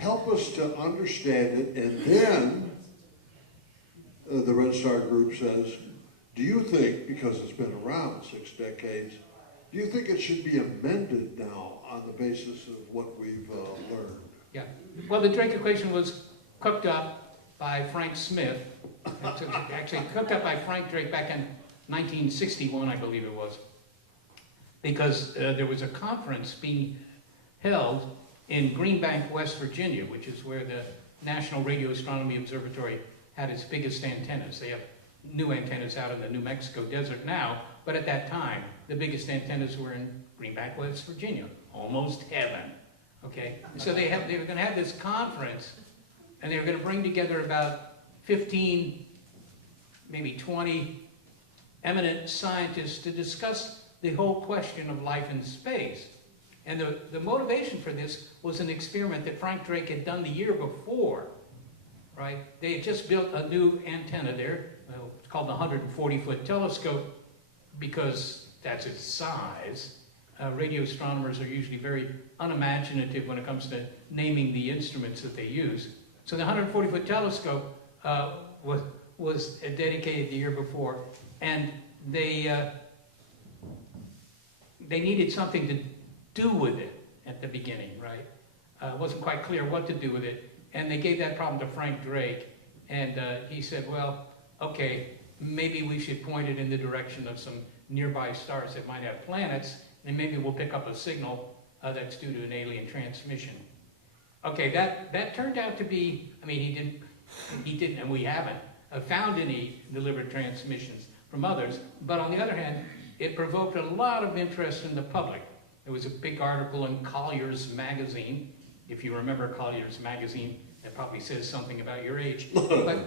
help us to understand it, and then the Red Star Group says, do you think, because it's been around 6 decades, do you think it should be amended now on the basis of what we've learned? Yeah. Well, the Drake equation was cooked up by Frank Smith. Actually cooked up by Frank Drake back in 1961, I believe it was. Because there was a conference being held in Green Bank, West Virginia, which is where the National Radio Astronomy Observatory had its biggest antennas. They have new antennas out in the New Mexico desert now, but at that time, the biggest antennas were in Green Bank, West Virginia, almost heaven. Okay, so they were going to have this conference, and they were going to bring together about 15, maybe 20 eminent scientists to discuss the whole question of life in space. And the motivation for this was an experiment that Frank Drake had done the year before, right? They had just built a new antenna there. It's called the 140-foot telescope because that's its size. Radio astronomers are usually very unimaginative when it comes to naming the instruments that they use. So the 140-foot telescope was dedicated the year before, and they needed something to do with it at the beginning, right? It wasn't quite clear what to do with it, and they gave that problem to Frank Drake, and he said, well, okay, maybe we should point it in the direction of some nearby stars that might have planets, and maybe we'll pick up a signal that's due to an alien transmission. Okay, that turned out to be, I mean, he didn't, and we haven't found any delivered transmissions from others, but on the other hand, it provoked a lot of interest in the public. There was a big article in Collier's magazine. If you remember Collier's magazine, that probably says something about your age. But,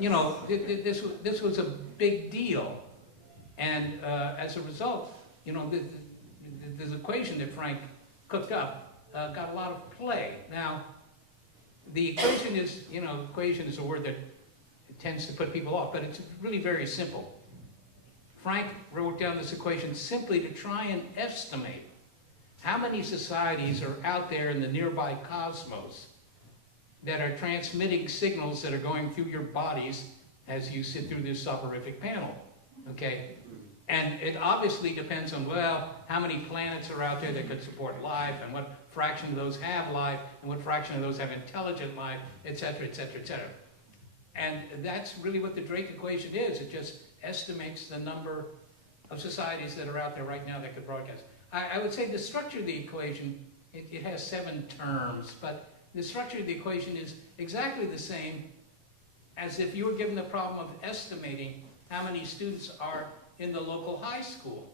you know, this was a big deal. And as a result, you know, this equation that Frank cooked up got a lot of play. Now, the equation is, you know, equation is a word that tends to put people off, but it's really very simple. Frank wrote down this equation simply to try and estimate how many societies are out there in the nearby cosmos that are transmitting signals that are going through your bodies as you sit through this soporific panel, okay? And it obviously depends on, well, how many planets are out there that could support life, and what fraction of those have life, and what fraction of those have intelligent life, et cetera, et cetera, et cetera. And that's really what the Drake equation is. It just estimates the number of societies that are out there right now that could broadcast. I would say the structure of the equation, it has 7 terms, but the structure of the equation is exactly the same as if you were given the problem of estimating how many students are in the local high school,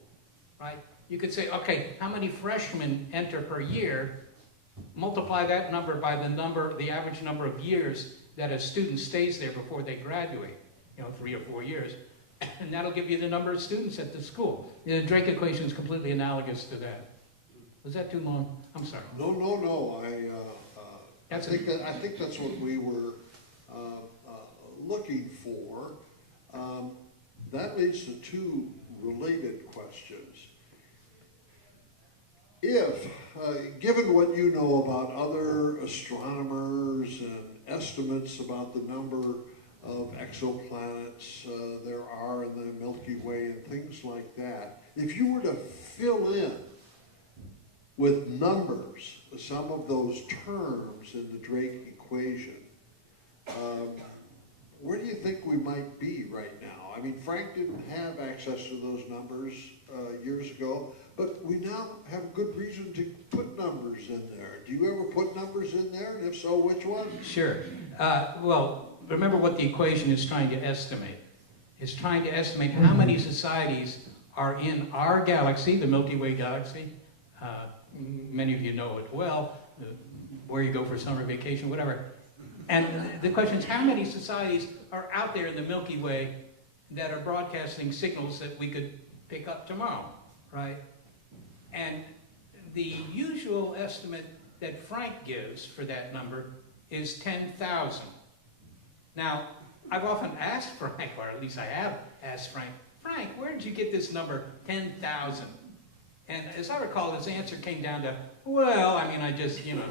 right? You could say, okay, how many freshmen enter per year? Multiply that number by the average number of years that a student stays there before they graduate, you know, 3 or 4 years. And that'll give you the number of students at the school. The Drake equation is completely analogous to that. Was that too long? I'm sorry. No. I think that's what we were looking for. That leads to 2 related questions. If, given what you know about other astronomers and estimates about the number of exoplanets there are in the Milky Way and things like that, if you were to fill in with numbers some of those terms in the Drake equation, where do you think we might be right now? I mean, Frank didn't have access to those numbers years ago, but we now have good reason to put numbers in there. Do you ever put numbers in there, and if so, which ones? Sure. Well, remember what the equation is trying to estimate. It's trying to estimate how many societies are in our galaxy, the Milky Way galaxy. Many of you know it well, where you go for summer vacation, whatever. And the question is, how many societies are out there in the Milky Way that are broadcasting signals that we could pick up tomorrow, right? And the usual estimate that Frank gives for that number is 10,000. Now, I've often asked Frank, or at least I have asked Frank, where did you get this number, 10,000? And as I recall, his answer came down to, well, I mean, I just, you know,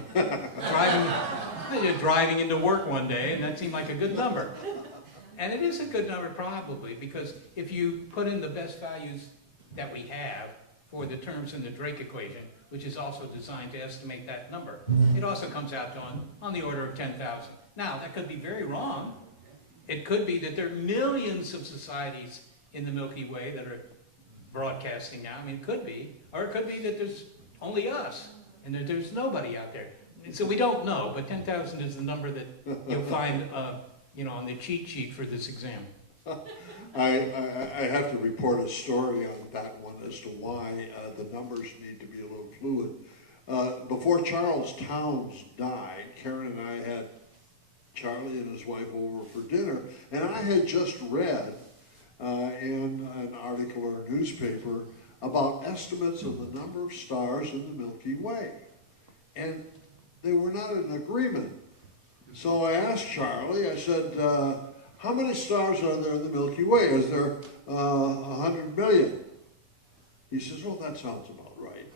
was driving into work one day, and that seemed like a good number. And it is a good number probably, because if you put in the best values that we have for the terms in the Drake equation, which is also designed to estimate that number, it also comes out to on the order of 10,000. Now, that could be very wrong. It could be that there are millions of societies in the Milky Way that are broadcasting now. I mean, it could be. Or it could be that there's only us, and that there's nobody out there. And so we don't know, but 10,000 is the number that you'll find on the cheat sheet for this exam. I have to report a story on that one as to why the numbers need to be a little fluid. Before Charles Towns died, Karen and I had Charlie and his wife over for dinner, and I had just read in an article or a newspaper about estimates of the number of stars in the Milky Way. And they were not in agreement. So I asked Charlie, I said, how many stars are there in the Milky Way? Is there 100 million? He says, well, that sounds about right.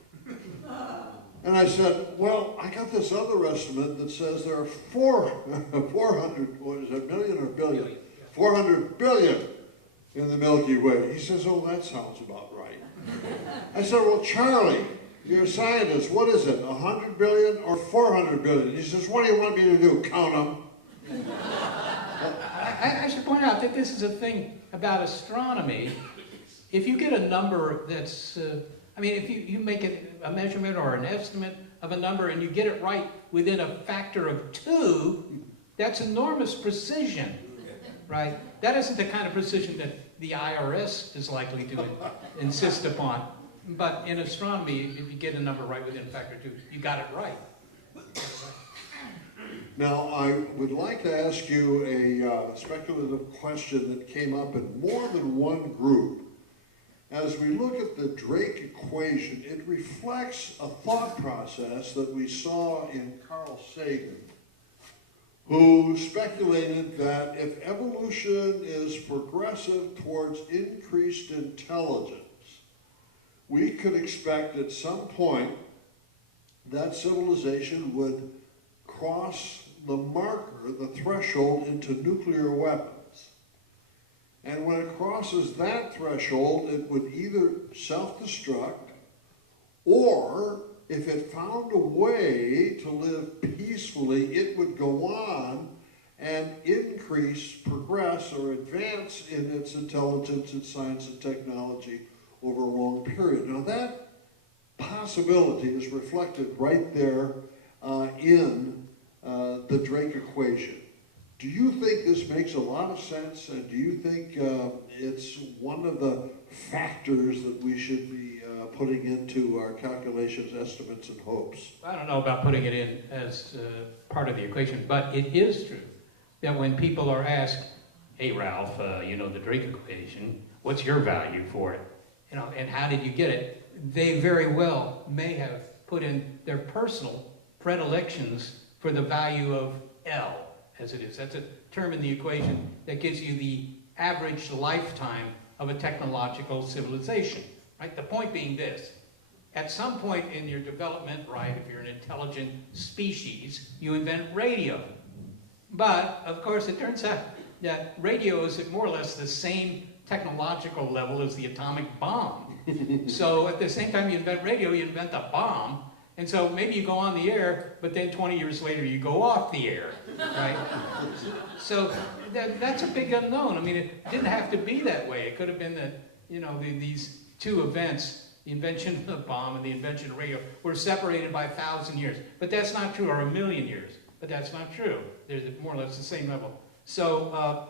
And I said, well, I got this other estimate that says there are 400, what is it, million or billion? 400 billion in the Milky Way. He says, oh, that sounds about right. I said, well, Charlie, you're a scientist. What is it, 100 billion or 400 billion? He says, what do you want me to do, count them? I should point out that this is a thing about astronomy. If you get a number that's, if you make it a measurement or an estimate of a number and you get it right within a factor of 2, that's enormous precision, right? That isn't the kind of precision that the IRAS is likely to insist upon. But in astronomy, if you get a number right within a factor of 2, you got it right. Now, I would like to ask you a speculative question that came up in more than one group. As we look at the Drake equation, it reflects a thought process that we saw in Carl Sagan, who speculated that if evolution is progressive towards increased intelligence, we could expect at some point that civilization would cross the marker, the threshold into nuclear weapons. And when it crosses that threshold, it would either self-destruct, or if it found a way to live peacefully, it would go on and increase, progress, or advance in its intelligence, its science and technology over a long period. Now that possibility is reflected right there in the Drake equation. Do you think this makes a lot of sense, and do you think it's one of the factors that we should be putting into our calculations, estimates, and hopes? I don't know about putting it in as part of the equation, but it is true that when people are asked, hey Ralph, the Drake equation, what's your value for it? And how did you get it? They very well may have put in their personal predilections for the value of L, as it is. That's a term in the equation that gives you the average lifetime of a technological civilization, right? The point being this: at some point in your development, right, if you're an intelligent species, you invent radio. But, of course, it turns out that radio is at more or less the same technological level as the atomic bomb. So at the same time you invent radio, you invent a bomb. And so maybe you go on the air, but then 20 years later you go off the air, right? So that's a big unknown. I mean, it didn't have to be that way. It could have been that, these two events, the invention of the bomb and the invention of radio, were separated by 1,000 years. But that's not true, or 1,000,000 years. But that's not true. They're more or less the same level. So,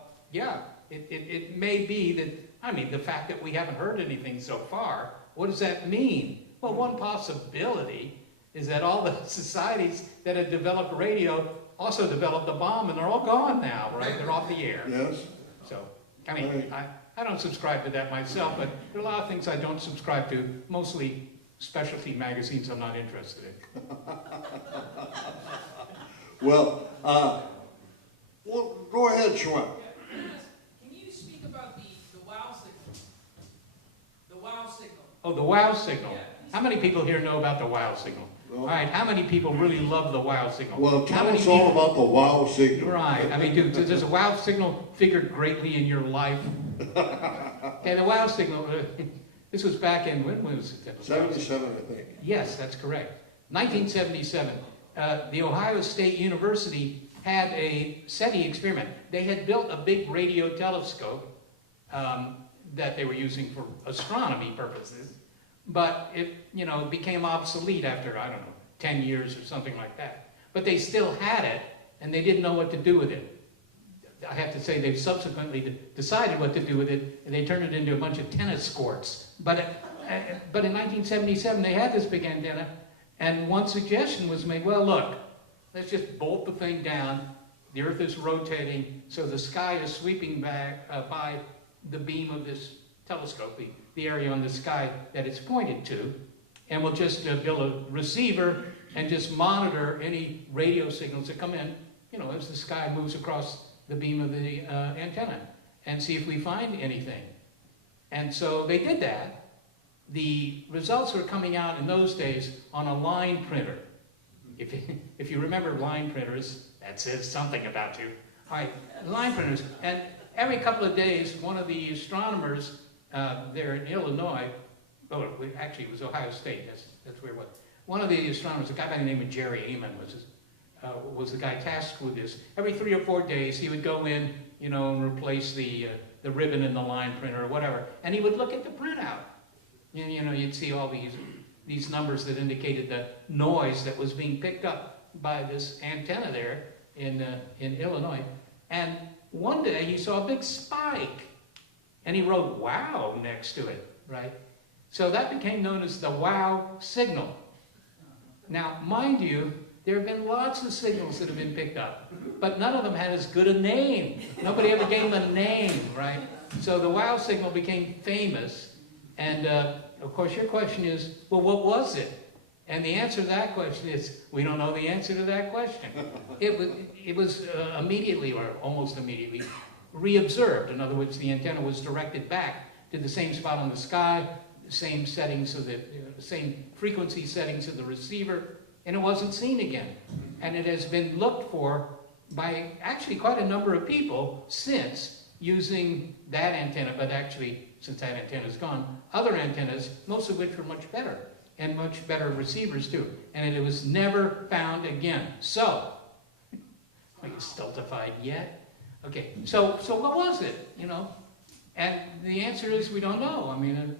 it may be that, the fact that we haven't heard anything so far, what does that mean? Well, one possibility is that all the societies that have developed radio also developed the bomb, and they're all gone now, right? They're off the air. Yes. So, I don't subscribe to that myself, but there are a lot of things I don't subscribe to, mostly specialty magazines I'm not interested in. Well, go ahead, Schwab. Can you speak about the wow signal? The wow signal. Oh, the wow signal. Yeah. How many people here know about the wow signal? Well, All right, how many people really love the wow signal? well, How tell many us all about the wow signal. Right. I mean, does a wow signal figure greatly in your life? Okay, the wow signal, this was back in, when was it? 77, I think. Yes, that's correct. 1977. The Ohio State University had a SETI experiment. They had built a big radio telescope that they were using for astronomy purposes, but it, became obsolete after, I don't know, 10 years or something like that. But they still had it, and they didn't know what to do with it. I have to say they've subsequently decided what to do with it, and they turned it into a bunch of tennis courts. But in 1977, they had this big antenna, and one suggestion was made, well, look, let's just bolt the thing down. The Earth is rotating, so the sky is sweeping back by the beam of this telescope, the area on the sky that it's pointed to, and we'll just build a receiver and just monitor any radio signals that come in, as the sky moves across the beam of the antenna, and see if we find anything. And so they did that. The results were coming out in those days on a line printer. If you remember line printers, that says something about you. All right, line printers. And every couple of days, one of the astronomers there in Illinois, actually it was Ohio State, that's where it was. One of the astronomers, a guy by the name of Jerry Amon, was the guy tasked with this. Every 3 or 4 days, he would go in, and replace the ribbon in the line printer or whatever, and he would look at the printout. And, you'd see all these numbers that indicated the noise that was being picked up by this antenna there in Illinois. And one day he saw a big spike, and he wrote "wow" next to it, right? So that became known as the wow signal. Now, mind you, there have been lots of signals that have been picked up, but none of them had as good a name. Nobody ever gave them a name, right? So the wow signal became famous, and of course your question is, well, what was it? And the answer to that question is, we don't know the answer to that question. It was immediately, or almost immediately, reobserved. In other words, the antenna was directed back to the same spot on the sky, the same settings of the same frequency settings of the receiver, and it wasn't seen again. And it has been looked for by actually quite a number of people since, using that antenna, but actually, since that antenna is gone, other antennas, most of which were much better, and much better receivers too. And it was never found again. So, are you stultified yet? Okay, so what was it, And the answer is we don't know. I mean,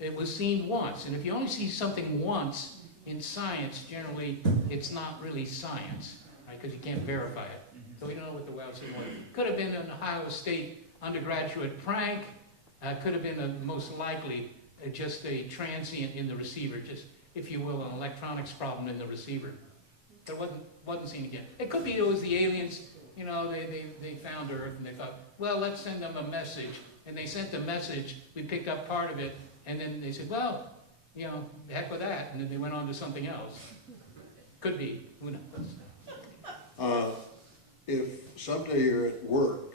it was seen once. And if you only see something once in science, generally, it's not really science, right? Because you can't verify it. So we don't know what the wow signal was. Could have been an Ohio State undergraduate prank. Could have been, most likely, just a transient in the receiver, just, if you will, an electronics problem in the receiver. But it wasn't seen again. It could be it was the aliens, they found Earth and they thought, well, let's send them a message. And they sent the message, we picked up part of it, and then they said, well, the heck with that. And then they went on to something else. Could be, who knows? If someday you're at work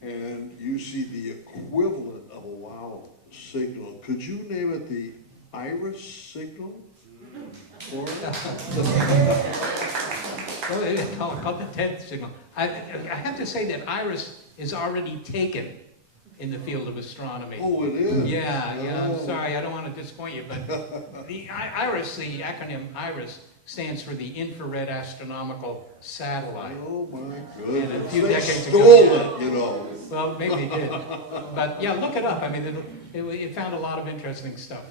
and you see the equivalent of a wow signal, could you name it the IRAS signal? Or Well, it's called the 10th signal. I have to say that IRAS is already taken in the field of astronomy. Oh, it is? Yeah, Oh. sorry, I don't want to disappoint you, but the IRAS, the acronym IRAS, stands for the Infrared Astronomical Satellite. Oh my And a goodness. few They decades stole ago, it, Well, maybe they did. But yeah, look it up. I mean, it found a lot of interesting stuff.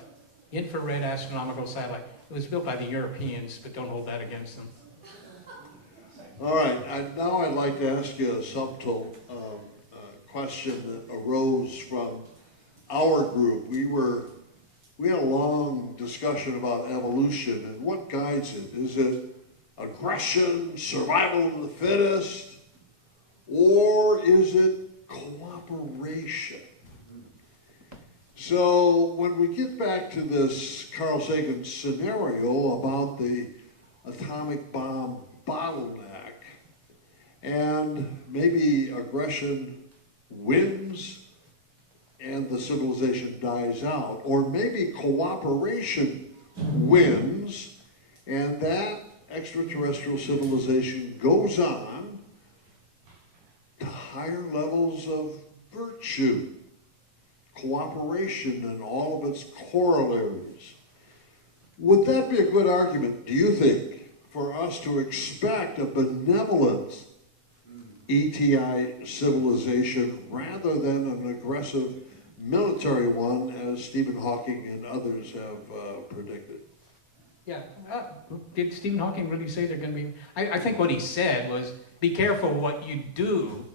Infrared Astronomical Satellite. It was built by the Europeans, but don't hold that against them. All right, now I'd like to ask you a subtle question that arose from our group. We had a long discussion about evolution and what guides it. Is it aggression, survival of the fittest, or is it cooperation? So when we get back to this Carl Sagan scenario about the atomic bomb bottleneck, and maybe aggression wins and the civilization dies out, or maybe cooperation wins aliens, and that extraterrestrial civilization goes on to higher levels of virtue, cooperation, and all of its corollaries. Would that be a good argument, do you think, for us to expect a benevolent ETI civilization rather than an aggressive military one, as Stephen Hawking and others have predicted? Yeah, did Stephen Hawking really say they're going to be? I think what he said was, be careful what you do.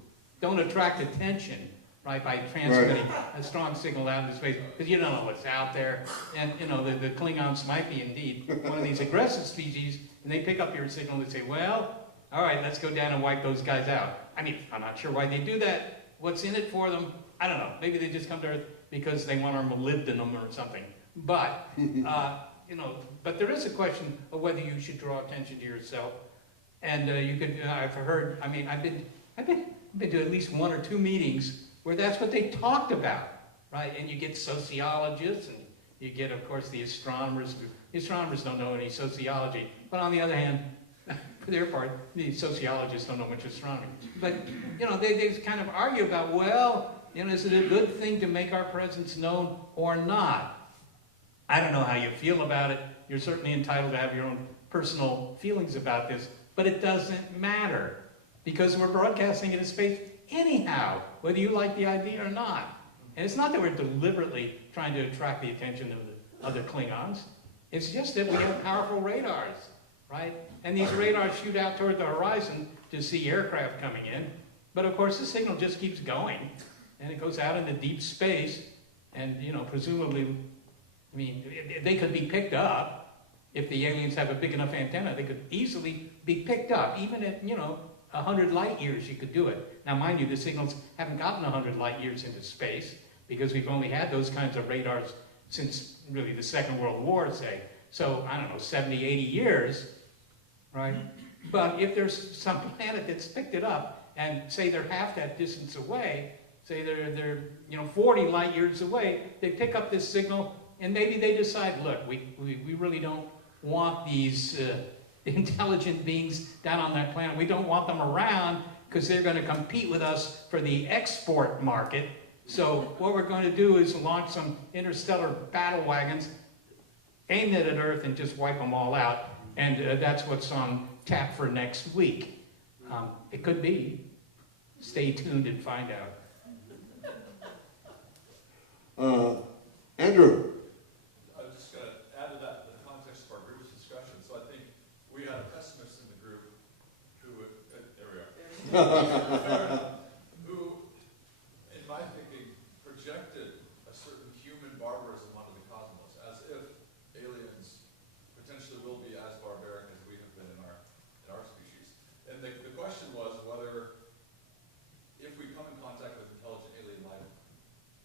Don't attract attention, right, by transmitting a strong signal out into space, because you don't know what's out there. And, you know, the Klingons might be indeed one of these aggressive species, and they pick up your signal and say, well, all right, let's go down and wipe those guys out. I mean, I'm not sure why they do that. What's in it for them? I don't know. Maybe they just come to Earth because they want our molybdenum or something. But, you know, but there is a question of whether you should draw attention to yourself. And you could, I've heard, I mean, I've been to at least one or two meetings where that's what they talked about, right? And you get sociologists, and you get, of course, the astronomers. The astronomers don't know any sociology. But on the other hand, for their part, the sociologists don't know much astronomy. But, you know, they kind of argue about, well, you know, is it a good thing to make our presence known or not? I don't know how you feel about it. You're certainly entitled to have your own personal feelings about this, but it doesn't matter because we're broadcasting into space anyhow, whether you like the idea or not. And it's not that we're deliberately trying to attract the attention of the other Klingons. It's just that we have powerful radars, right? And these radars shoot out toward the horizon to see aircraft coming in. But of course, the signal just keeps going, and it goes out into deep space, and, you know, presumably, I mean, they could be picked up. If the aliens have a big enough antenna, they could easily be picked up. Even at, you know, 100 light years, you could do it. Now, mind you, the signals haven't gotten 100 light years into space because we've only had those kinds of radars since really the Second World War, say. So, I don't know, 70, 80 years, right? But if there's some planet that's picked it up and say they're half that distance away, say they're you know, 40 light years away, they pick up this signal and maybe they decide, look, we really don't want these intelligent beings down on that planet. We don't want them around because they're going to compete with us for the export market. So what we're going to do is launch some interstellar battle wagons, aim it at Earth, and just wipe them all out. And that's what's on tap for next week. It could be. Stay tuned and find out. Andrew. I was just going to add to that the context of our group's discussion. So I think we had a pessimist in the group who, there we are, who, in my thinking, projected a certain human barbarism onto the cosmos, as if aliens potentially will be as barbaric as we have been in our species. And the question was whether, if we come in contact with intelligent alien life,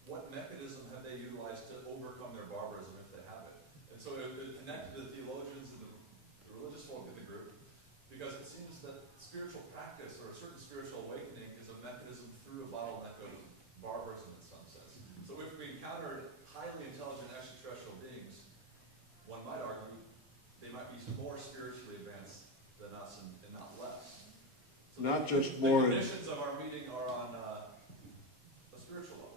what mechanism have they utilized to overcome their barbarism if they have it? And so it connected to the theologians and the religious folk in the group, because it seems that spiritual practice or a certain spiritual awakening is a mechanism through a bottleneck of barbarism in some sense. So if we encountered highly intelligent extraterrestrial beings, one might argue they might be more spiritually advanced than us and not less. So Not just the more. conditions of our meeting are on a spiritual level.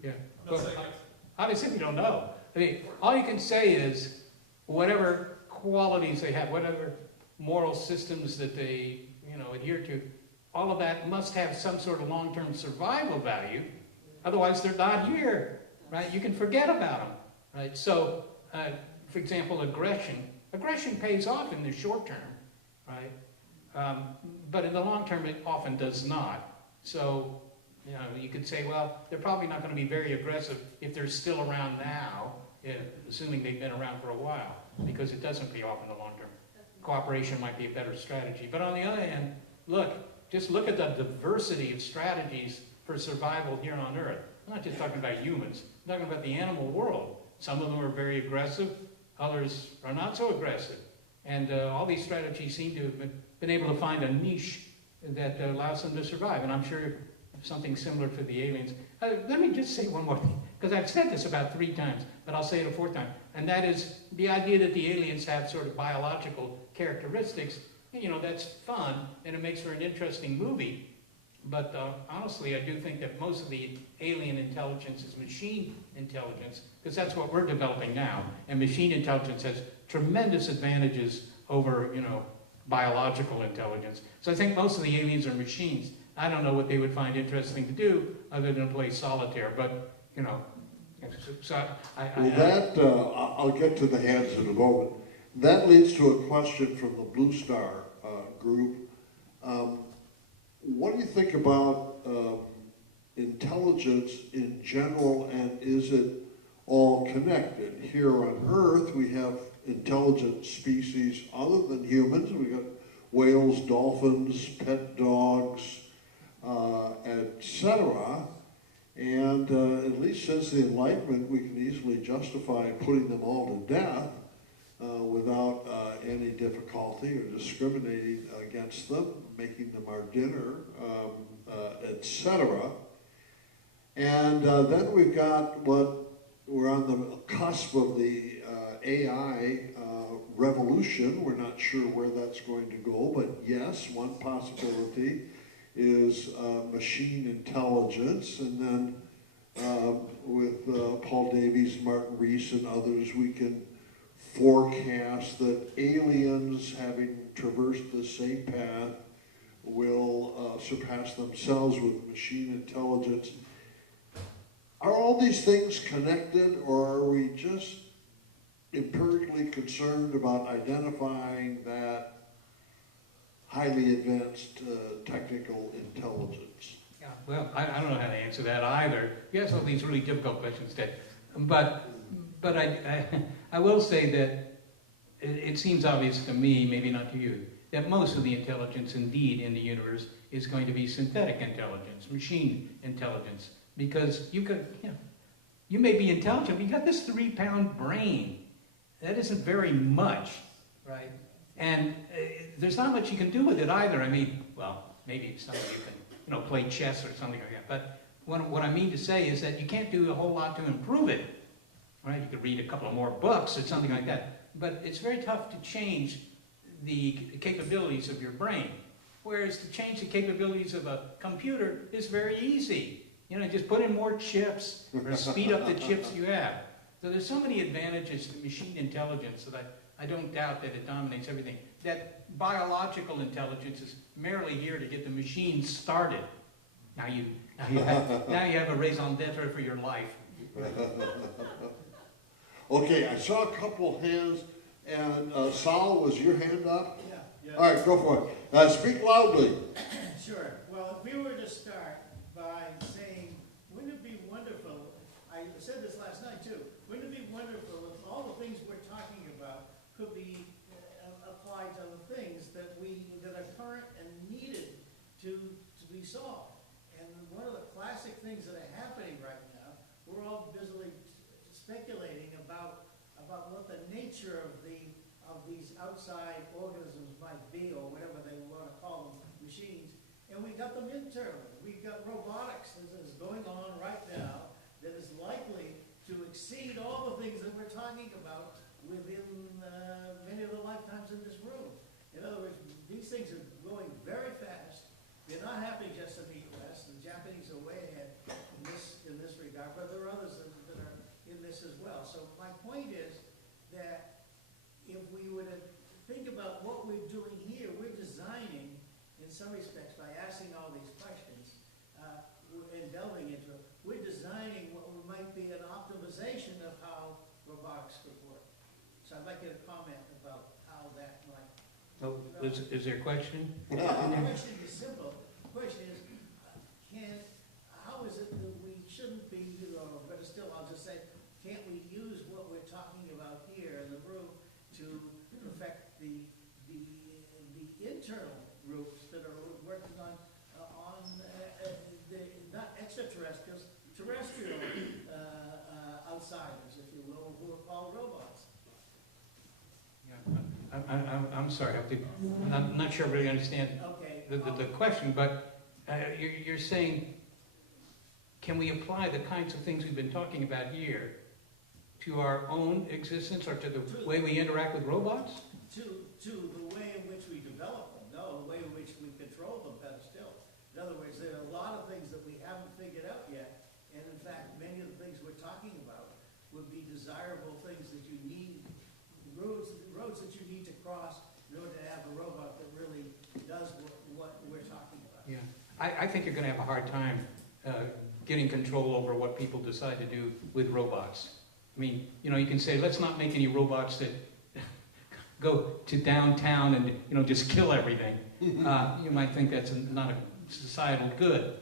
Yeah. Not Well, saying it. obviously, we don't know. I mean, all you can say is whatever qualities they have, whatever moral systems that they, you know, adhere to, all of that must have some sort of long-term survival value. Otherwise, they're not here, right? You can forget about them, right? So, for example, aggression. Aggression pays off in the short term, right? But in the long term, it often does not. So, you know, you could say, well, they're probably not going to be very aggressive if they're still around now, assuming they've been around for a while, because it doesn't pay off in the long term. Cooperation might be a better strategy. But on the other hand, just look at the diversity of strategies for survival here on Earth. I'm not just talking about humans. I'm talking about the animal world. Some of them are very aggressive. Others are not so aggressive. And all these strategies seem to have been able to find a niche that allows them to survive. And I'm sure something similar for the aliens. Let me just say one more thing, because I've said this about 3 times. but I'll say it a fourth time. And that is the idea that the aliens have sort of biological characteristics. You know, that's fun, and it makes for an interesting movie. But honestly, I do think that most of the alien intelligence is machine intelligence, because that's what we're developing now. And machine intelligence has tremendous advantages over, you know, biological intelligence. So I think most of the aliens are machines. I don't know what they would find interesting to do other than play solitaire, but, you know, so I'll get to the hands in a moment. That leads to a question from the Blue Star group. What do you think about intelligence in general, and is it all connected? Here on Earth, we have intelligent species other than humans. We got whales, dolphins, pet dogs, etc. And at least since the Enlightenment, we can easily justify putting them all to death without any difficulty or discriminating against them, making them our dinner, etc. And then we've got we're on the cusp of the AI revolution. We're not sure where that's going to go, but yes, one possibility is machine intelligence. And then with Paul Davies, Martin Rees, and others, we can forecast that aliens, having traversed the same path, will surpass themselves with machine intelligence. Are all these things connected, or are we just empirically concerned about identifying that highly advanced technical intelligence? yeah, well, I don't know how to answer that either. You ask all these really difficult questions, Ted. But I will say that it seems obvious to me, maybe not to you, that most of the intelligence indeed in the universe is going to be synthetic intelligence, machine intelligence. Because you may be intelligent, but you got this 3-pound brain. That isn't very much, right? And there's not much you can do with it either. I mean, well, maybe some of you can, play chess or something like that. But what I mean to say is that you can't do a whole lot to improve it, right? You could read a couple of more books or something like that. But it's very tough to change the capabilities of your brain. Whereas to change the capabilities of a computer is very easy. Just put in more chips or speed up the chips you have. So there's so many advantages to machine intelligence that I don't doubt that it dominates everything. That biological intelligence is merely here to get the machine started. Now you have a raison d'etre for your life. Okay, I saw a couple hands, and Sal, was your hand up? Yeah. All right, go for it. Speak loudly. Sure. Well, if we were to start by saying, wouldn't it be wonderful, I said this last night too, wouldn't it be wonderful if all the things we're talking about could be applied to the things that are current and needed to be solved? And one of the classic things that are happening right now, we're all busily speculating about what the nature of these outside organisms might be, or whatever they want to call them, machines. And we got them internally. We've got robotics that is going on right now that is likely to exceed all the things that we're talking about within many of the lifetimes in this room. In other words, these things are going very fast. They're not happening just in the U.S. The Japanese are way ahead in this regard, but there are others that are in this as well. So my point is that if we were to think about what we're doing here, we're designing, in some respects, by asking all these questions and delving into it, we're designing what might be an optimization of how robotics could work. So I'd like you to comment about how that might. So, is there a question? The question is simple. The question is, how is it that we shouldn't be, but still, I'll just say, can't we use what we're talking about here in the room to affect the internal groups that are working on the not extraterrestrials, terrestrial outsiders, if you will, who are called robots? Yeah, I'm sorry. I'm not sure I really understand the question, but you're saying, can we apply the kinds of things we've been talking about here to our own existence or to the way we interact with robots? To the way in which we develop them, no, the way in which we control them better still. In other words, there are a lot of things that we haven't figured out yet, and in fact, many of the things we're talking about would be desirable things that you need, roads that you need to cross in order to have a robot that really does what we're talking about. Yeah, I think you're going to have a hard time getting control over what people decide to do with robots. I mean, you know, you can say, let's not make any robots that go to downtown and, you know, just kill everything. You might think that's not a societal good,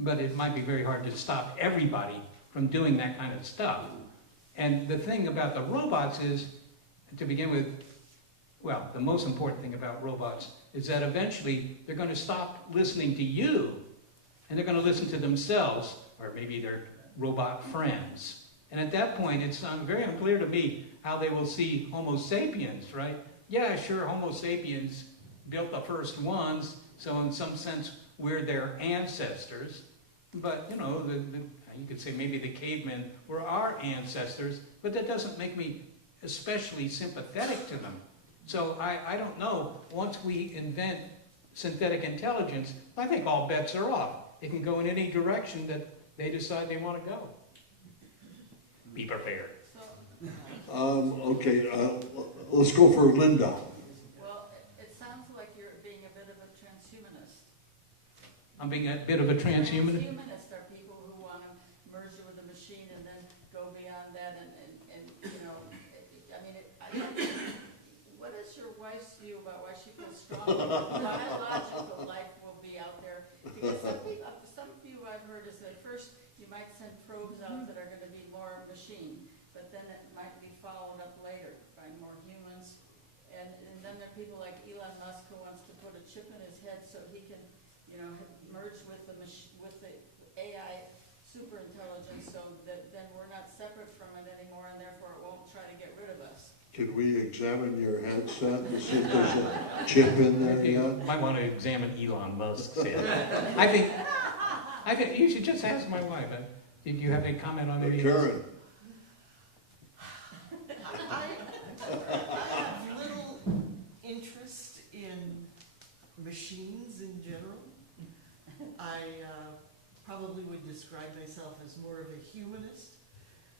but it might be very hard to stop everybody from doing that kind of stuff. And the thing about the robots is, to begin with, well, the most important thing about robots is that eventually they're going to stop listening to you and they're going to listen to themselves, or maybe their robot friends. And at that point, it's very unclear to me how they will see Homo sapiens, right? Yeah, sure, Homo sapiens built the first ones, so in some sense, we're their ancestors. But, you know, you could say maybe the cavemen were our ancestors, but that doesn't make me especially sympathetic to them. So I don't know, once we invent synthetic intelligence, I think all bets are off. It can go in any direction that they decide they want to go. Be prepared. Okay, let's go for Linda. Well, it sounds like you're being a bit of a transhumanist. I'm being a bit of a transhumanist. Transhumanists are people who want to merge with the machine and then go beyond that and you know, I mean, I don't think, what is your wife's view about why she feels strong? Biological life will be out there. Because some view I've heard is that first you might send probes out that are going to be more machine, but then it might be followed up later by more humans. And then there are people like Elon Musk who wants to put a chip in his head so he can, you know, merge with the AI super intelligence so that then we're not separate from it anymore and therefore it won't try to get rid of us. Can we examine your headset and see if there's a chip in there You yet? might want to examine Elon Musk's head. I think you should just ask my wife. Did you have any comment on it? Karen? I have little interest in machines in general. I probably would describe myself as more of a humanist.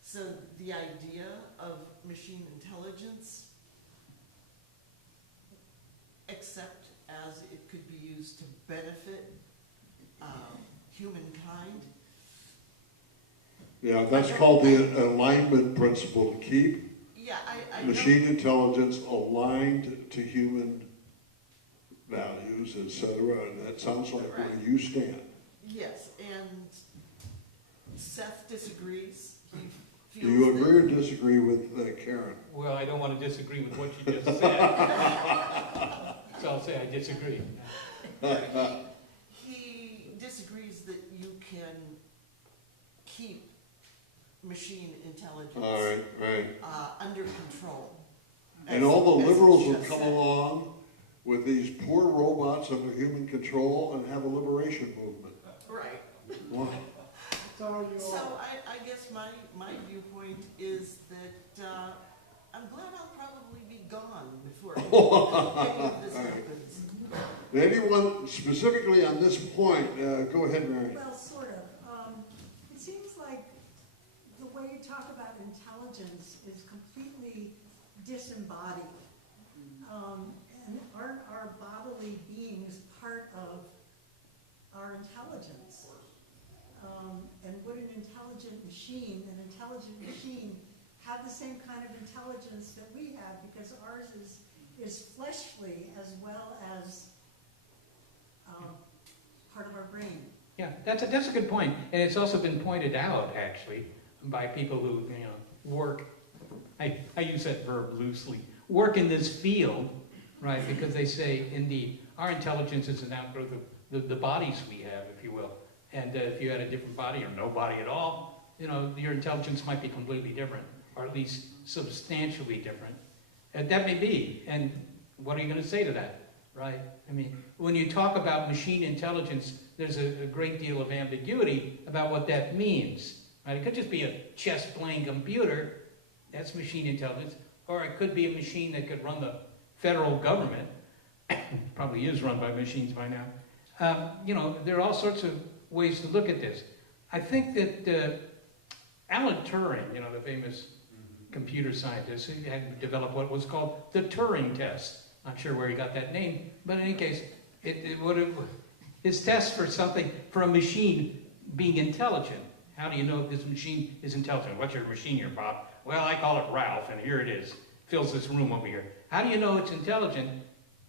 So the idea of machine intelligence, except as it could be used to benefit humankind. Yeah, that's called the alignment principle, to keep Yeah, I machine intelligence aligned to human values, etc. And that sounds like where you stand. Yes, and Seth disagrees. He Do feels you that- agree or disagree with Karen? Well, I don't want to disagree with what you just said. So I'll say I disagree. He disagrees that you can keep machine intelligence All right, right. under control. And As- all the as liberals you will just come said. along with these poor robots under human control and have a liberation movement. Right. Wow. So I guess my viewpoint is that I'm glad I'll probably be gone before any of this happens. Anyone specifically on this point, go ahead, Mary. Well, sort of. It seems like the way you talk about intelligence is completely disembodied. And aren't our bodily beings part of our intelligence? And would an intelligent machine have the same kind of intelligence that we have? Because ours is fleshly as well as part of our brain. Yeah, that's a good point. And it's also been pointed out, actually, by people who, you know, work, I use that verb loosely, work in this field, right? Because they say, indeed, our intelligence is an outgrowth of the bodies we have, if you will. And if you had a different body or no body at all, you know, your intelligence might be completely different, or at least substantially different. And that may be. And what are you going to say to that, right? I mean, when you talk about machine intelligence, there's a great deal of ambiguity about what that means, right? It could just be a chess-playing computer, That's machine intelligence. Or it could be a machine that could run the federal government. Probably is run by machines by now. You know, there are all sorts of ways to look at this. I think that Alan Turing, you know, the famous computer scientist, he had developed what was called the Turing test. Not sure where he got that name, but in any case, his test for something, for a machine being intelligent. How do you know if this machine is intelligent? What's your machine here, Bob? Well, I call it Ralph, and here it is. Fills this room over here. How do you know it's intelligent?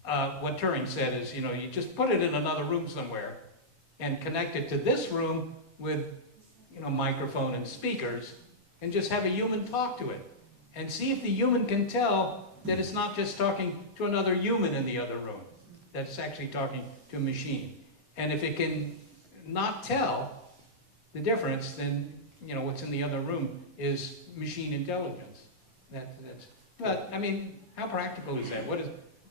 What Turing said is, you know, you just put it in another room somewhere and connect it to this room with, you know, microphone and speakers, and just have a human talk to it. And see if the human can tell that it's not just talking to another human in the other room, that it's actually talking to a machine. And if it can not tell the difference, then, you know, what's in the other room is machine intelligence. But, I mean, how practical is that?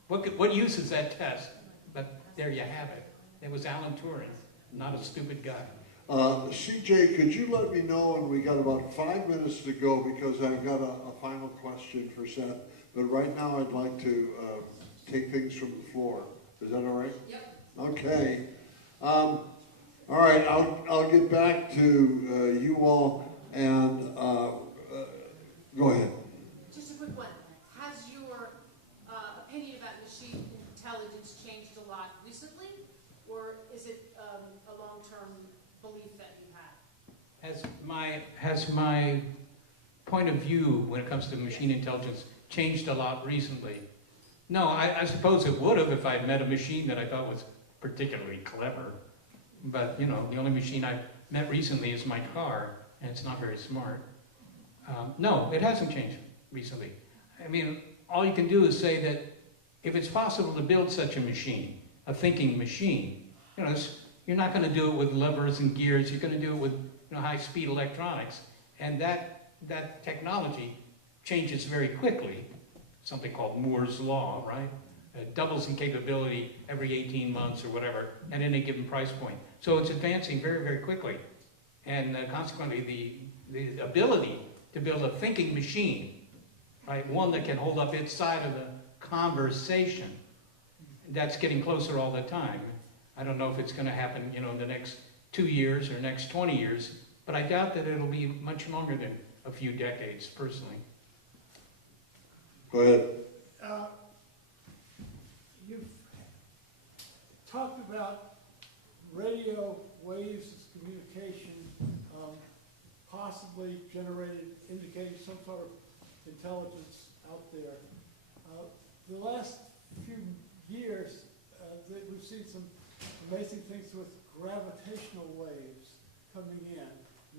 What use is that test? But there you have it. It was Alan Turing, not a stupid guy. CJ, could you let me know, and we got about 5 minutes to go because I've got a final question for Seth, but right now I'd like to take things from the floor. Is that all right? Yep. Okay. All right, I'll get back to you all, and go ahead. Just a quick one. Has your opinion about machine intelligence changed a lot recently, or is it a long-term belief that you have? Has my point of view when it comes to machine intelligence changed a lot recently? No, I suppose it would have if I'd met a machine that I thought was particularly clever. But, you know, the only machine I've met recently is my car, and it's not very smart. No, it hasn't changed recently. I mean, all you can do is say that if it's possible to build such a machine, a thinking machine, you know, you're not going to do it with levers and gears. You're going to do it with, you know, high-speed electronics, and that technology changes very quickly. Something called Moore's Law, right? It doubles in capability every 18 months or whatever at any given price point. So it's advancing very, very quickly. And consequently, the ability to build a thinking machine, right, one that can hold up its side of the conversation, that's getting closer all the time. I don't know if it's going to happen, you know, in the next 2 years or next 20 years, but I doubt that it'll be much longer than a few decades, personally. Go ahead. You've talked about radio waves as communication, possibly generated, indicating some sort of intelligence out there. The last few years, we've seen some amazing things with gravitational waves coming in.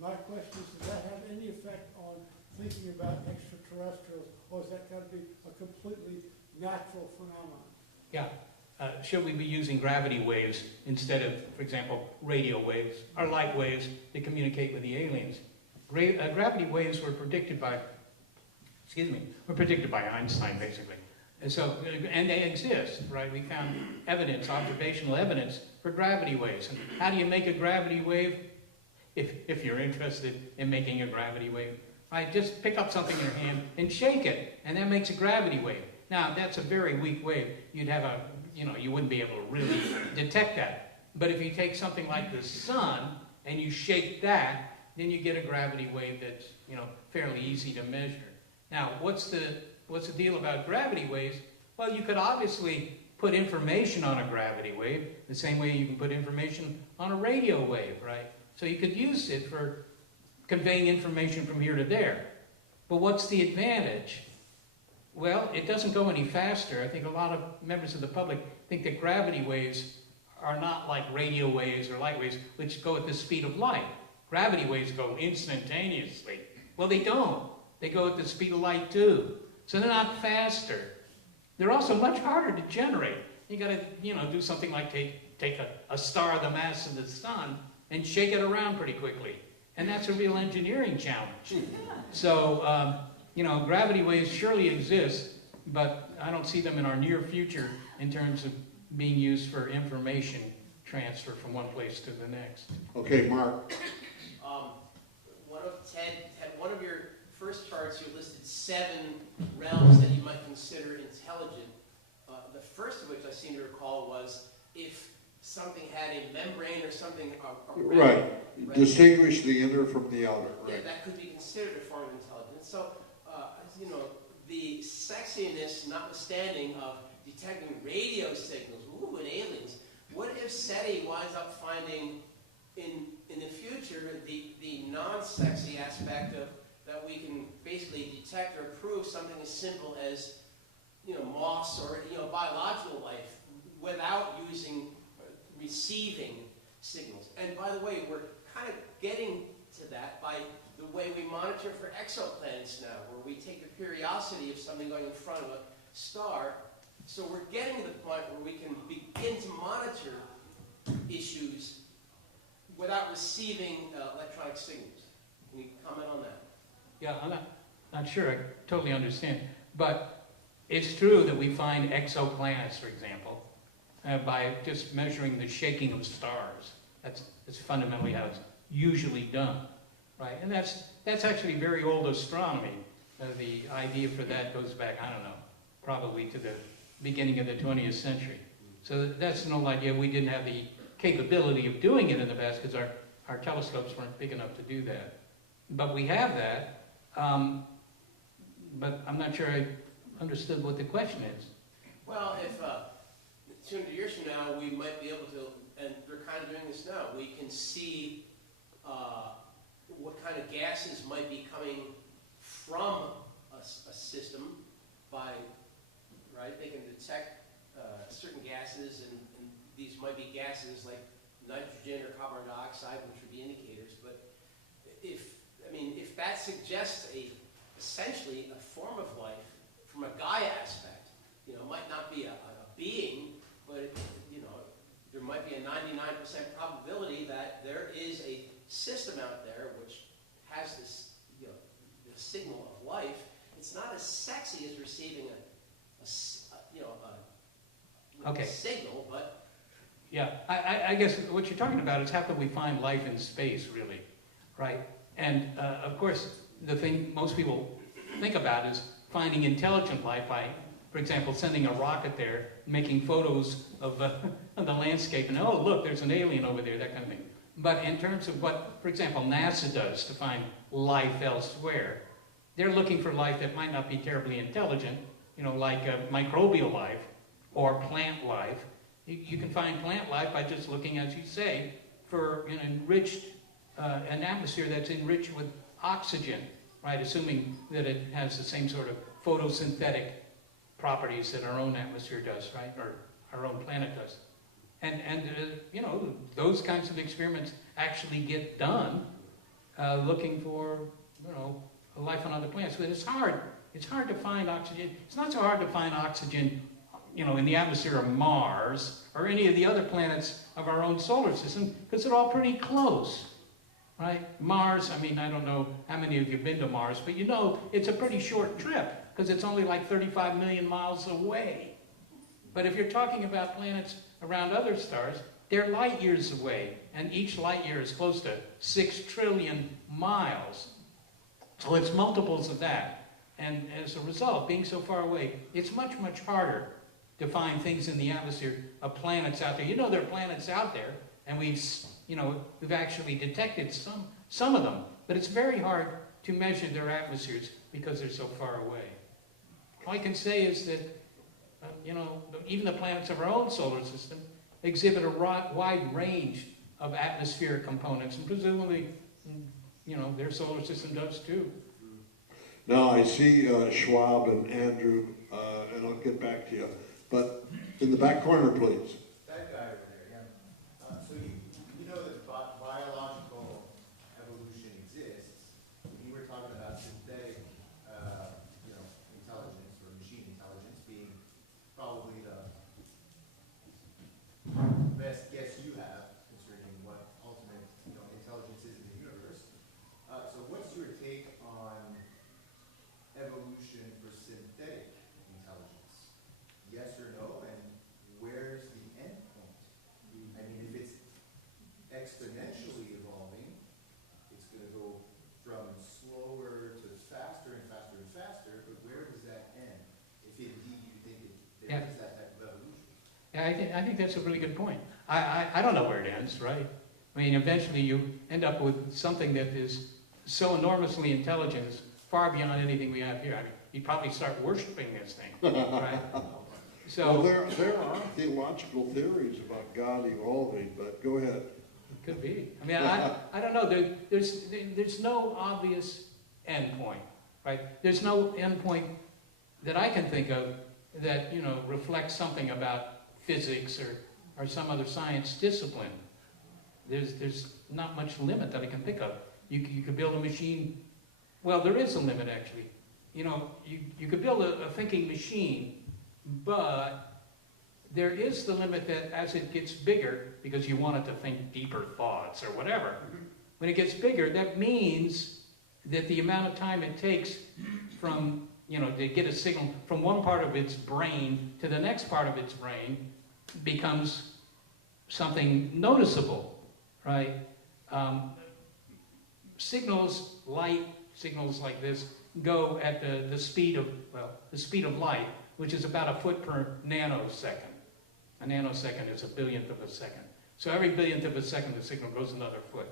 My question is, does that have any effect on thinking about extraterrestrials, or is that got to be a completely natural phenomenon? Yeah. Should we be using gravity waves instead of, for example, radio waves or light waves to communicate with the aliens? Gravity waves were predicted by Einstein, basically. And they exist, right? We found evidence, observational evidence for gravity waves. And how do you make a gravity wave? If you're interested in making a gravity wave, right? Just pick up something in your hand and shake it, and that makes a gravity wave. Now, that's a very weak wave. You'd have you wouldn't be able to really detect that. But if you take something like the sun and you shake that, then you get a gravity wave that's, you know, fairly easy to measure. Now, what's the deal about gravity waves? Well, you could obviously put information on a gravity wave the same way you can put information on a radio wave, right? So you could use it for conveying information from here to there. But what's the advantage? Well, it doesn't go any faster. I think a lot of members of the public think that gravity waves are not like radio waves or light waves, which go at the speed of light. Gravity waves go instantaneously. Well, they don't. They go at the speed of light too. So they're not faster. They're also much harder to generate. You got to, do something like take a star the mass of the sun and shake it around pretty quickly. And that's a real engineering challenge. So, gravity waves surely exist, but I don't see them in our near future in terms of being used for information transfer from one place to the next. Okay, Mark. Ted, one of your first charts, you listed 7 realms that you might consider intelligent. The first of which I seem to recall was if something had a membrane or something around Right. it, right? Distinguish the inner from the outer, Yeah, right? that could be considered a form of intelligence. So, you know, the sexiness notwithstanding of detecting radio signals, ooh, and aliens, what if SETI winds up finding in the future the non-sexy aspect of that we can basically detect or prove something as simple as, you know, moss or, you know, biological life without using receiving signals. And by the way, we're kind of getting to that by the way we monitor for exoplanets now, where we take the periodicity of something going in front of a star. So we're getting to the point where we can begin to monitor issues without receiving electronic signals. Can you comment on that? Yeah, I'm not sure I totally understand. But it's true that we find exoplanets, for example, by just measuring the shaking of stars. That's fundamentally how it's usually done, right? And that's actually very old astronomy. The idea for that goes back, I don't know, probably to the beginning of the 20th century. So that's an old idea. We didn't have the capability of doing it in the past because our telescopes weren't big enough to do that. But we have that. But I'm not sure I understood what the question is. Well, if 200 years from now, we might be able to, and we're kind of doing this now, we can see what kind of gases might be coming from a system by, right? They can detect certain gases, and these might be gases like nitrogen or carbon dioxide, which would be indicators. But if that suggests essentially a form of life from a Gaia aspect, you know, it might not be a being, but you know, there might be a 99% probability that there is a system out there which has this, you know, the signal of life. It's not as sexy as receiving a signal, but Yeah, I guess what you're talking about is how can we find life in space, really, right? And of course, the thing most people think about is finding intelligent life by, for example, sending a rocket there, making photos of the landscape, and oh, look, there's an alien over there, that kind of thing. But in terms of what, for example, NASA does to find life elsewhere, they're looking for life that might not be terribly intelligent, you know, like microbial life or plant life. You can find plant life by just looking, as you say, for an enriched, an atmosphere that's enriched with oxygen, right? Assuming that it has the same sort of photosynthetic properties that our own atmosphere does, right? Or our own planet does. And you know, those kinds of experiments actually get done looking for, you know, life on other planets. But it's hard to find oxygen. It's not so hard to find oxygen, you know, in the atmosphere of Mars or any of the other planets of our own solar system, because they're all pretty close, right? Mars, I mean, I don't know how many of you have been to Mars, but you know it's a pretty short trip because it's only like 35 million miles away. But if you're talking about planets around other stars, they're light years away, and each light year is close to 6 trillion miles. So it's multiples of that. And as a result, being so far away, it's much, much harder to find things in the atmosphere of planets out there. You know there are planets out there, and we've actually detected some of them, but it's very hard to measure their atmospheres because they're so far away. All I can say is that, you know, even the planets of our own solar system exhibit a wide range of atmospheric components, and presumably, you know, their solar system does too. Now I see Schwab and Andrew, and I'll get back to you. But in the back corner, please. That guy over there, yeah. So you know that biological evolution exists. You were talking about synthetic, you know, intelligence or machine intelligence being probably the best guess you have concerning what ultimate, you know, intelligence is in the universe. So what's your take on evolution for synthetic intelligence? Yes or no? And where's the I think that's a really good point. I don't know where it ends, right? I mean, eventually you end up with something that is so enormously intelligent, it's far beyond anything we have here. I mean, you'd probably start worshiping this thing, right? So Well, there are theological theories about God evolving, but go ahead. could be. I mean, I don't know. There's no obvious end point, right? There's no end point that I can think of that, reflects something about physics or some other science discipline. There's not much limit that I can think of. You could build a machine. Well, there is a limit, actually. You could build a thinking machine, but there is the limit that as it gets bigger, because you want it to think deeper thoughts or whatever, when it gets bigger, that means that the amount of time it takes from, to get a signal from one part of its brain to the next part of its brain becomes something noticeable, right? Light signals like this go at the speed of light, which is about a foot per nanosecond. A nanosecond is a billionth of a second. So every billionth of a second, the signal goes another foot.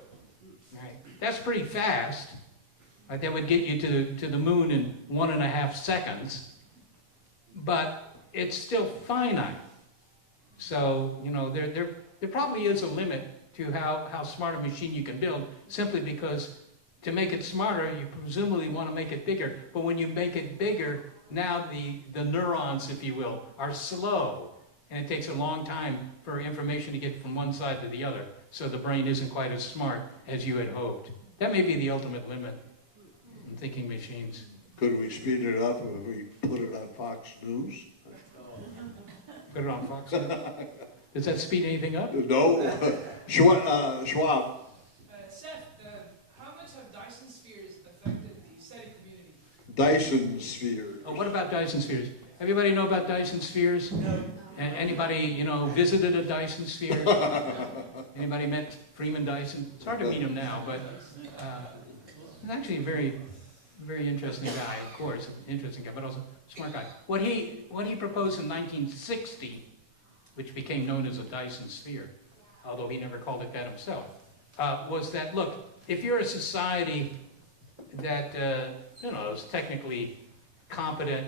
Right? That's pretty fast. Right? That would get you to the moon in 1.5 seconds. But it's still finite. So, there probably is a limit to how smart a machine you can build, simply because to make it smarter, you presumably want to make it bigger. But when you make it bigger, now the neurons, if you will, are slow. And it takes a long time for information to get from one side to the other. So the brain isn't quite as smart as you had hoped. That may be the ultimate limit in thinking machines. Could we speed it up if we put it on Fox News? Put it on Fox. Does that speed anything up? No. Schwab. Seth, how much have Dyson spheres affected the SETI community? Dyson sphere. Oh, what about Dyson spheres? Everybody know about Dyson spheres? No. And anybody, visited a Dyson sphere? Anybody met Freeman Dyson? It's hard to meet him now, but he's actually a very, very interesting guy, of course. Interesting guy, but also a smart guy. What he proposed in 1960, which became known as a Dyson sphere, although he never called it that himself, was that, look, if you're a society that, is technically competent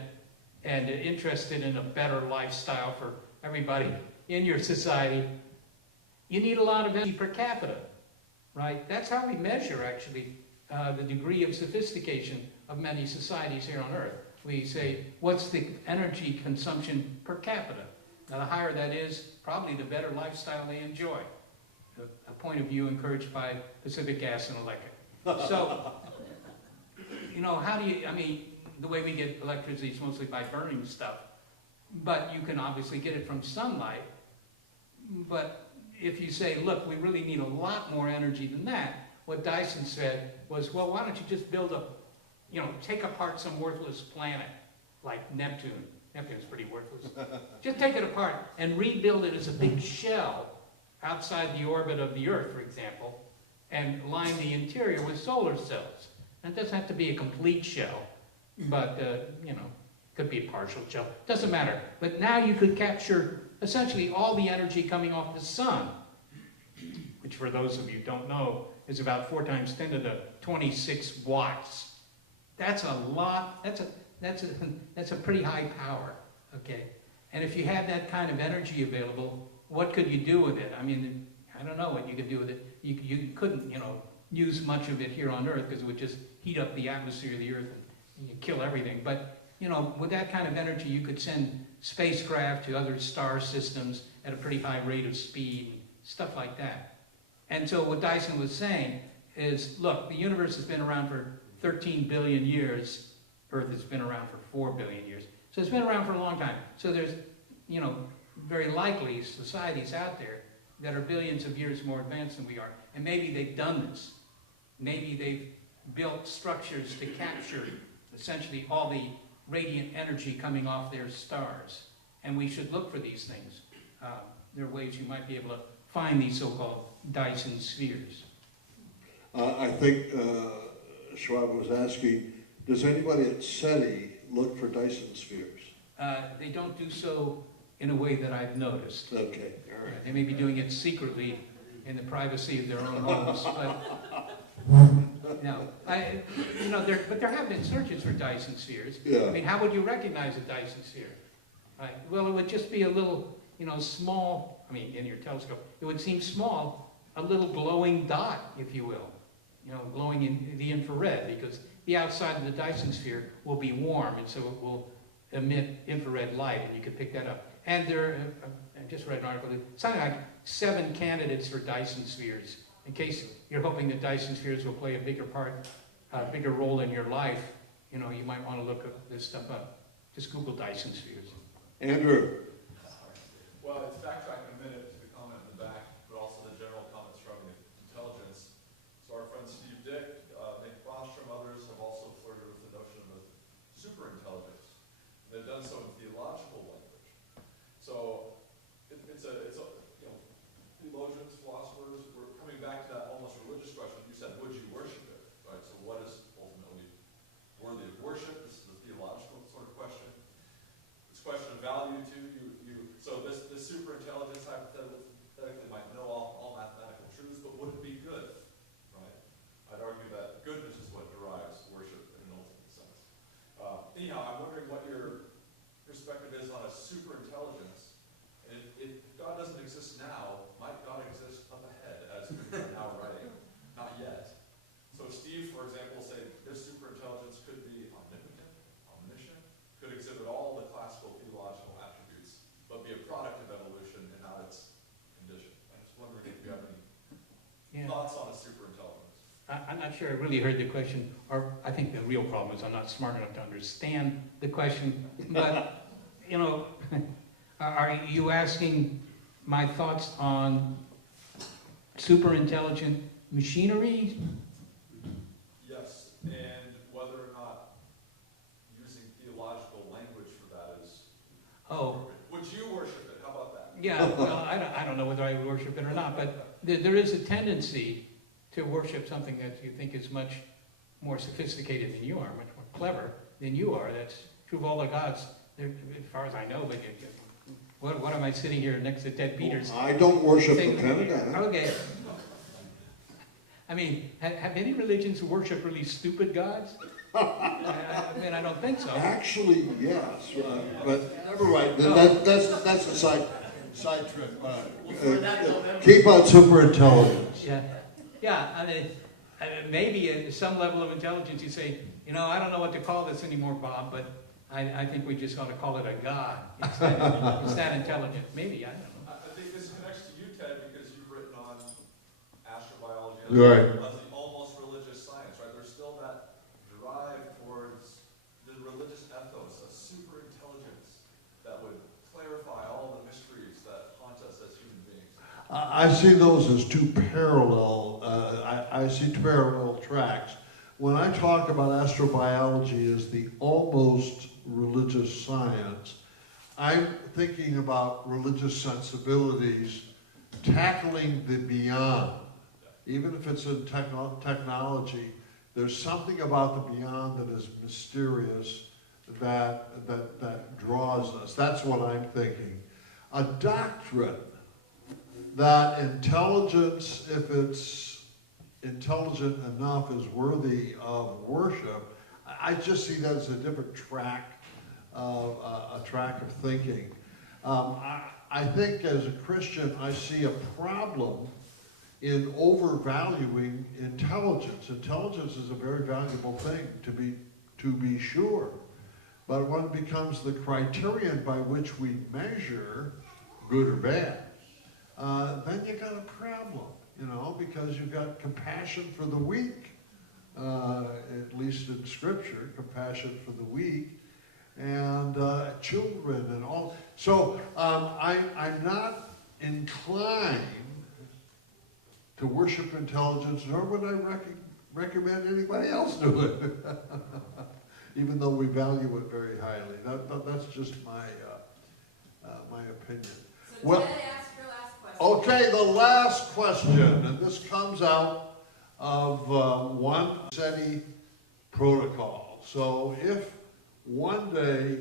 and interested in a better lifestyle for everybody in your society, you need a lot of energy per capita, right? That's how we measure, actually, the degree of sophistication of many societies here on Earth. We say, what's the energy consumption per capita? Now, the higher that is, probably the better lifestyle they enjoy. A point of view encouraged by Pacific Gas and Electric. So, how do you, the way we get electricity is mostly by burning stuff, but you can obviously get it from sunlight. But if you say, look, we really need a lot more energy than that, what Dyson said was, well, why don't you just build take apart some worthless planet like Neptune. Neptune's pretty worthless. Just take it apart and rebuild it as a big shell outside the orbit of the Earth, for example, and line the interior with solar cells. And it doesn't have to be a complete shell, but, could be a partial shell. Doesn't matter. But now you could capture essentially all the energy coming off the sun, which for those of you who don't know, is about 4 times 10 to the 26 watts. That's a lot. That's a pretty high power, okay? And if you had that kind of energy available, what could you do with it? I don't know what you could do with it. You couldn't, use much of it here on Earth because it would just heat up the atmosphere of the Earth and you'd kill everything. But, with that kind of energy, you could send spacecraft to other star systems at a pretty high rate of speed, stuff like that. And so what Dyson was saying is, look, the universe has been around for 13 billion years. Earth has been around for 4 billion years. So it's been around for a long time. So there's, very likely societies out there that are billions of years more advanced than we are. And maybe they've done this. Maybe they've built structures to capture essentially all the radiant energy coming off their stars. And we should look for these things. There are ways you might be able to find these so-called Dyson spheres. I think Schwab was asking, does anybody at SETI look for Dyson spheres? They don't do so in a way that I've noticed. Okay, all right. They may be doing it secretly in the privacy of their own homes, but no. But there have been searches for Dyson spheres. Yeah. I mean, how would you recognize a Dyson sphere? Right? Well, it would just be a little, small, I mean, in your telescope, it would seem small, a little glowing dot, if you will, glowing in the infrared, because the outside of the Dyson sphere will be warm, and so it will emit infrared light, and you can pick that up. And I just read an article, something like 7 candidates for Dyson spheres. In case you're hoping that Dyson spheres will play a bigger role in your life, you might want to look this stuff up. Just Google Dyson spheres. Andrew? Well, it's backtracking a minute to the comment in the back, but also the general comments surrounding intelligence. So our friend Steve Dick, Nick Bostrom, others have also flirted with the notion of superintelligence. They've done so in theological language. So it's theologians, philosophers, we're coming back to that almost religious question. You said, would you worship it? Right? So what is ultimately worthy of worship? This is a theological sort of question. It's a question of value too. So this superintelligence hypothetically might know all mathematical truths, but would it be good? Right? I'd argue that goodness is what derives worship in an ultimate sense. Anyhow, I'm wondering what your perspective is on a superintelligence. And if God doesn't exist now, might God exist up ahead as we are now writing? Not yet. So Steve, for example, will say this superintelligence could be omnipotent, omniscient, could exhibit all the classical theological attributes, but be a product of evolution and not its condition. I'm just wondering if you have any thoughts on a superintelligence. I'm not sure I really heard the question, or I think the real problem is I'm not smart enough to understand the question, but, are you asking my thoughts on superintelligent machinery? Yes, and whether or not using theological language for that is appropriate. Would you worship it? How about that? Yeah, well, I don't know whether I would worship it or not, but there is a tendency to worship something that you think is much more sophisticated than you are, much more clever than you are. That's true of all the gods, as far as I know, but what am I sitting here next to Ted Peters? Well, I don't worship the Pentagon. Okay. I mean, have any religions worship really stupid gods? I don't think so. Actually, yes, but never mind. That's a side trip. Keep on superintelligence. Yeah. I mean, maybe at some level of intelligence you say, I don't know what to call this anymore, Bob, but I think we just ought to call it a god. It's that intelligent. Maybe, I don't know. I think this connects to you, Ted, because you've written on astrobiology Right. as the almost religious science, right? There's still that drive towards the religious ethos, a superintelligence that would clarify all the mysteries that haunt us as human beings. I see those as two parallel, I see parallel tracks. When I talk about astrobiology as the almost religious science, I'm thinking about religious sensibilities tackling the beyond. Even if it's in technology, there's something about the beyond that is mysterious that draws us. That's what I'm thinking. A doctrine that intelligence, if it's intelligent enough, is worthy of worship. I just see that as a different track of thinking. I think as a Christian, I see a problem in overvaluing intelligence. Intelligence is a very valuable thing, to be sure. But when it becomes the criterion by which we measure good or bad, then you got a problem, because you've got compassion for the weak, at least in Scripture, compassion for the weak, and children and all. So I'm not inclined to worship intelligence, nor would I recommend anybody else do it, even though we value it very highly. That's just my opinion. So Well, Ted, ask your last question. okay, the last question, and this comes out of one SETI protocol. So if one day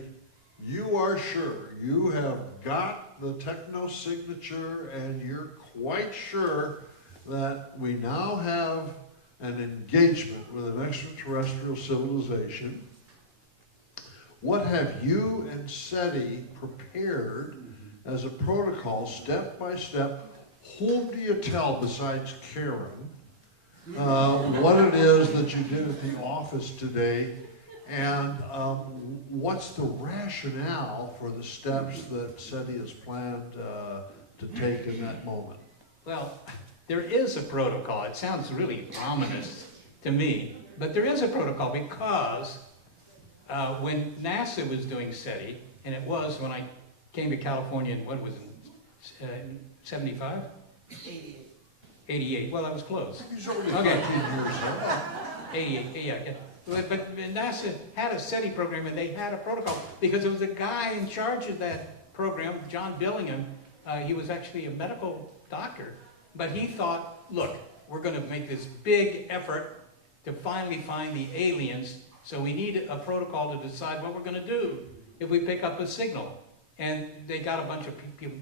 you are sure you have got the techno signature and you're quite sure that we now have an engagement with an extraterrestrial civilization. What have you and SETI prepared as a protocol, step by step? Whom do you tell besides Karen what it is that you did at the office today, and what's the rationale for the steps that SETI has planned to take in that moment? Well, there is a protocol. It sounds really ominous to me, but there is a protocol because when NASA was doing SETI, and it was when I came to California in, what was it, 75? 88. 88, well, I was close. He's already Okay. 13 years old. 88, yeah. But NASA had a SETI program, and they had a protocol, because it was a guy in charge of that program, John Billingham. He was actually a medical doctor, but he thought, look, we're going to make this big effort to finally find the aliens, so we need a protocol to decide what we're going to do if we pick up a signal. And they got a bunch of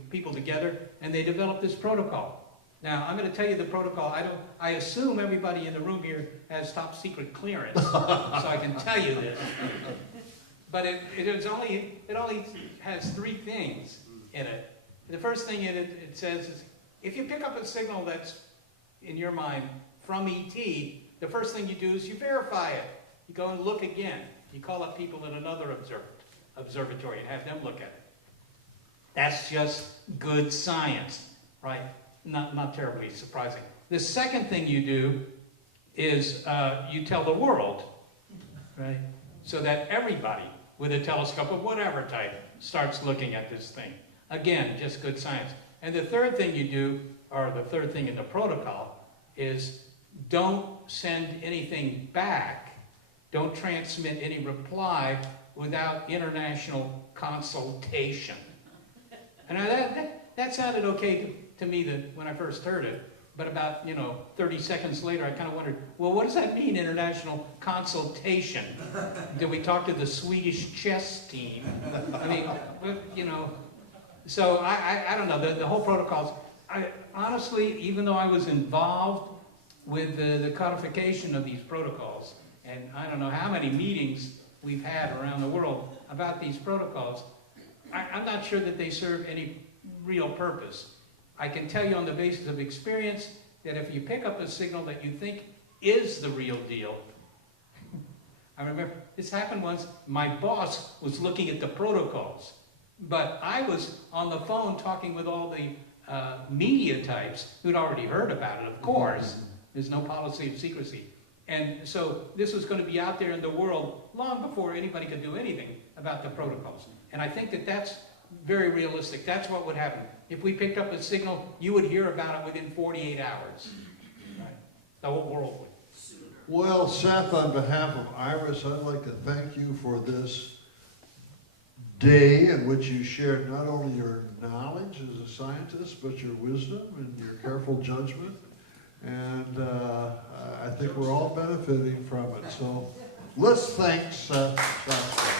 people together, and they developed this protocol. Now, I'm going to tell you the protocol. I assume everybody in the room here has top secret clearance, so I can tell you this. But it only has 3 things in it. The first thing in it, it says is, if you pick up a signal that's, in your mind, from ET, the first thing you do is you verify it. You go and look again. You call up people at another observatory and have them look at it. That's just good science, right? Not terribly surprising. The second thing you do is you tell the world, right? So that everybody with a telescope of whatever type starts looking at this thing. Again, just good science. And the third thing you do, or the third thing in the protocol, is don't send anything back, don't transmit any reply without international consultation. And that sounded okay to me when I first heard it, but about 30 seconds later, I kind of wondered, well, what does that mean, international consultation? Did we talk to the Swedish chess team? I mean, so I don't know. The whole protocols. Honestly, even though I was involved with the codification of these protocols, and I don't know how many meetings we've had around the world about these protocols, I'm not sure that they serve any real purpose. I can tell you on the basis of experience that if you pick up a signal that you think is the real deal, I remember this happened once. My boss was looking at the protocols, but I was on the phone talking with all the media types who'd already heard about it, of course. There's no policy of secrecy. And so this was going to be out there in the world long before anybody could do anything about the protocols. And I think that that's very realistic. That's what would happen. If we picked up a signal, you would hear about it within 48 hours. Right? The whole world would. Well, Seth, on behalf of IRAS, I'd like to thank you for this day in which you shared not only your knowledge as a scientist, but your wisdom and your careful judgment. And I think we're all benefiting from it. So let's thank Seth Shostak.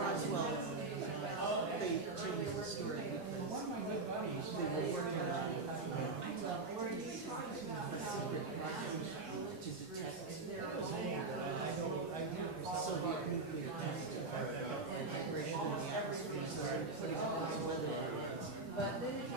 Roswell, they changed the story because they were working on secret rockets to detect Soviet nuclear tests and vibration in the atmosphere, so they're putting all this weather on it. But they didn't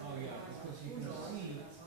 Oh, yeah, because you can see